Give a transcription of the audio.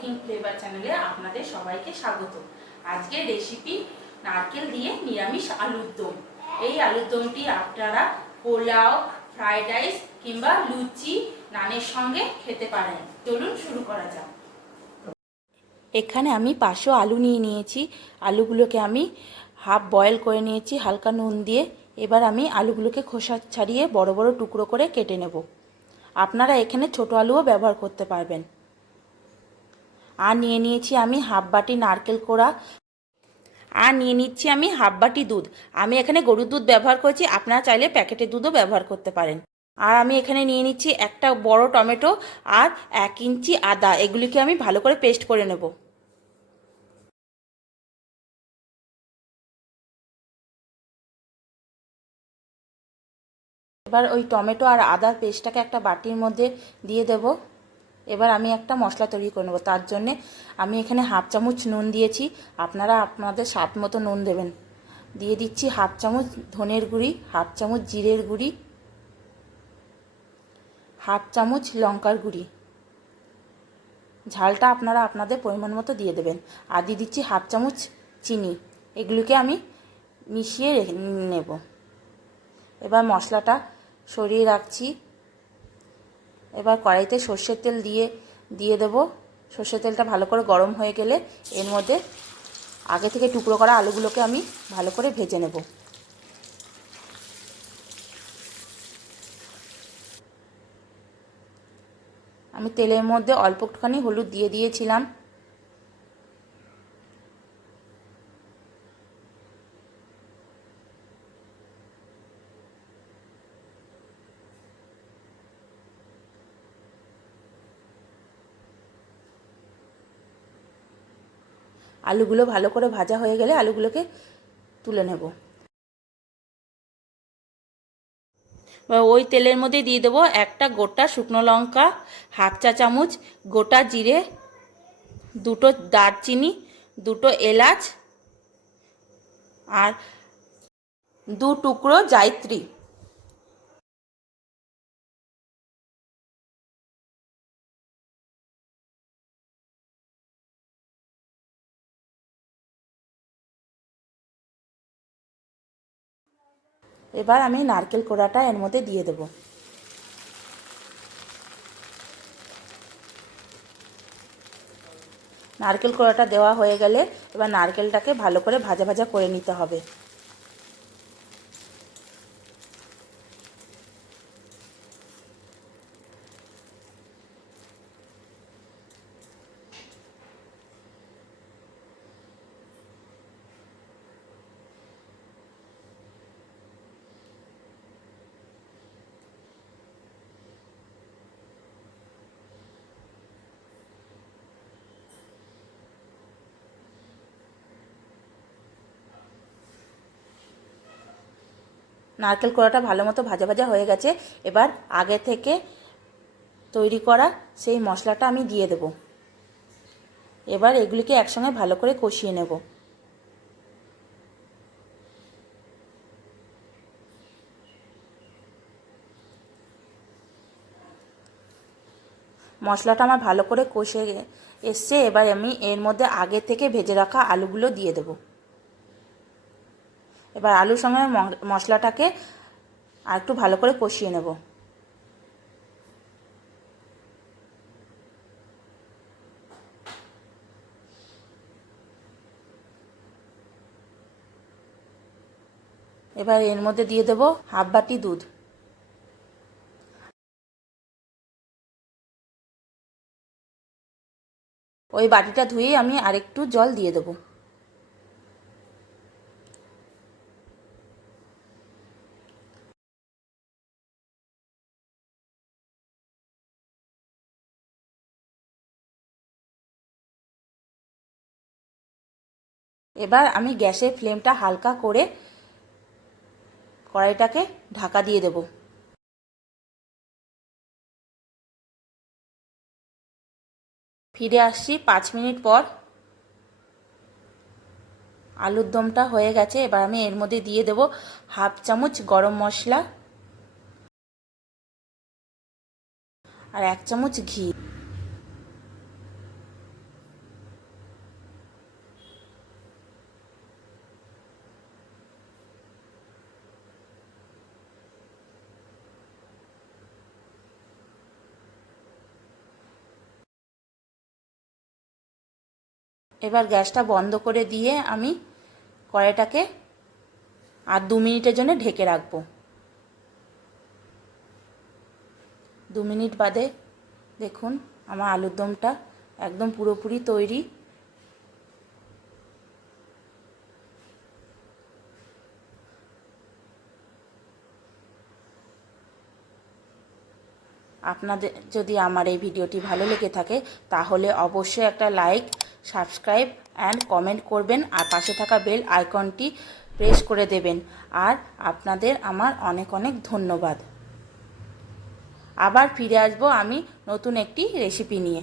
Cooking flavour চ্যানেলে আপনাদের সবাইকে স্বাগত। আজকের রেসিপি নারকেল দিয়ে নিরামিষ আলুর দম। এই আলুর দমটি আপনারা পোলাও, ফ্রাইড রাইস কিংবা লুচি, নানের সঙ্গে খেতে পারেন। চলুন শুরু করা যাক। এখানে আমি 500 আলু নিয়ে নিয়েছি। আলুগুলোকে আমি হাফ বয়েল করে নিয়েছি হালকা নুন দিয়ে। এবার আমি আলুগুলোকে খোসা ছাড়িয়ে বড় বড় টুকরো করে কেটে নেব। আপনারা এখানে ছোট আলুও ব্যবহার করতে পারবেন। আর নিয়ে নিয়েছি আমি হাফ বাটি নারকেল কোড়া, আর নিয়ে নিচ্ছি আমি হাফ বাটি দুধ। আমি এখানে গরুর দুধ ব্যবহার করছি, আপনারা চাইলে প্যাকেটের দুধও ব্যবহার করতে পারেন। আর আমি এখানে নিয়ে নিচ্ছি একটা বড় টমেটো আর 1 ইঞ্চি আদা। এগুলিকে আমি ভালো করে পেস্ট করে নেব। এবার ওই টমেটো আর আদার পেস্টটাকে একটা বাটির মধ্যে দিয়ে দেব। এবার আমি একটা মশলা তৈরি করে নেব। তার জন্যে আমি এখানে হাফ চামচ নুন দিয়েছি, আপনারা আপনাদের স্বাদ মতো নুন দেবেন। দিয়ে দিচ্ছি হাফ চামচ ধনের গুঁড়ি, হাফ চামচ জিরের গুঁড়ি, হাফ চামচ লঙ্কার গুঁড়ি। ঝালটা আপনারা আপনাদের পরিমাণ মতো দিয়ে দেবেন। আর দিয়ে দিচ্ছি হাফ চামচ চিনি। এগুলিকে আমি মিশিয়ে নেব। এবার মশলাটা সরিয়ে রাখছি। এবার কড়াইতে সর্ষের তেল দিয়ে দেব। সর্ষের তেলটা ভালো করে গরম হয়ে গেলে এর মধ্যে আগে থেকে টুকরো করা আলুগুলোকে আমি ভালো করে ভেজে নেব। আমি তেলের মধ্যে অল্প একটুখানি হলুদ দিয়ে দিয়েছিলাম। আলুগুলো ভালো করে ভাজা হয়ে গেলে আলুগুলোকে তুলে নেব। ওই তেলের মধ্যে দিয়ে দেবো একটা গোটা শুকনো লঙ্কা, হাফ চা চামচ গোটা জিরে, দুটো দারচিনি, দুটো এলাচ আর 2 টুকরো জায়ত্রী। এবার আমি নারকেল কোড়াটা এর মধ্যে দিয়ে দেব। নারকেল কোড়াটা দেওয়া হয়ে গেলে এবার নারকেলটাকে ভালো করে ভাজা ভাজা করে নিতে হবে। নারকেল কোড়াটা ভালো মতো ভাজা ভাজা হয়ে গেছে। এবার আগে থেকে তৈরি করা সেই মশলাটা আমি দিয়ে দেব। এবার এগুলিকে একসঙ্গে ভালো করে কষিয়ে নেব। মশলাটা আমার ভালো করে কষে এসছে। এবার আমি এর মধ্যে আগে থেকে ভেজে রাখা আলুগুলো দিয়ে দেব। এবার আলুর সঙ্গে মশলাটাকে আর একটু ভালো করে কষিয়ে নেব। এবার এর মধ্যে দিয়ে দেব হাফ বাটি দুধ। ওই বাটিটা ধুয়ে আমি আরেকটু জল দিয়ে দেব। এবার আমি গ্যাসের ফ্লেমটা হালকা করে কড়াইটাকে ঢাকা দিয়ে দেব। ফিরে আসছি 5 মিনিট পর। আলুর দমটা হয়ে গেছে। এবার আমি এর মধ্যে দিয়ে দেব হাফ চামচ গরম মশলা আর 1 চামচ ঘি। এবার গ্যাসটা বন্ধ করে দিয়ে আমি কড়াইটাকে আর 2 মিনিটের জন্য ঢেকে রাখবো। 2 মিনিট বাদে দেখুন আমার আলুর দমটা একদম পুরোপুরি তৈরি। আপনাদের যদি আমার এই ভিডিওটি ভালো লেগে থাকে তাহলে অবশ্যই একটা লাইক, সাবস্ক্রাইব অ্যান্ড কমেন্ট করবেন আর পাশে থাকা বেল আইকনটি প্রেস করে দেবেন। আর আপনাদের আমার অনেক অনেক ধন্যবাদ। আবার ফিরে আসবো আমি নতুন একটি রেসিপি নিয়ে।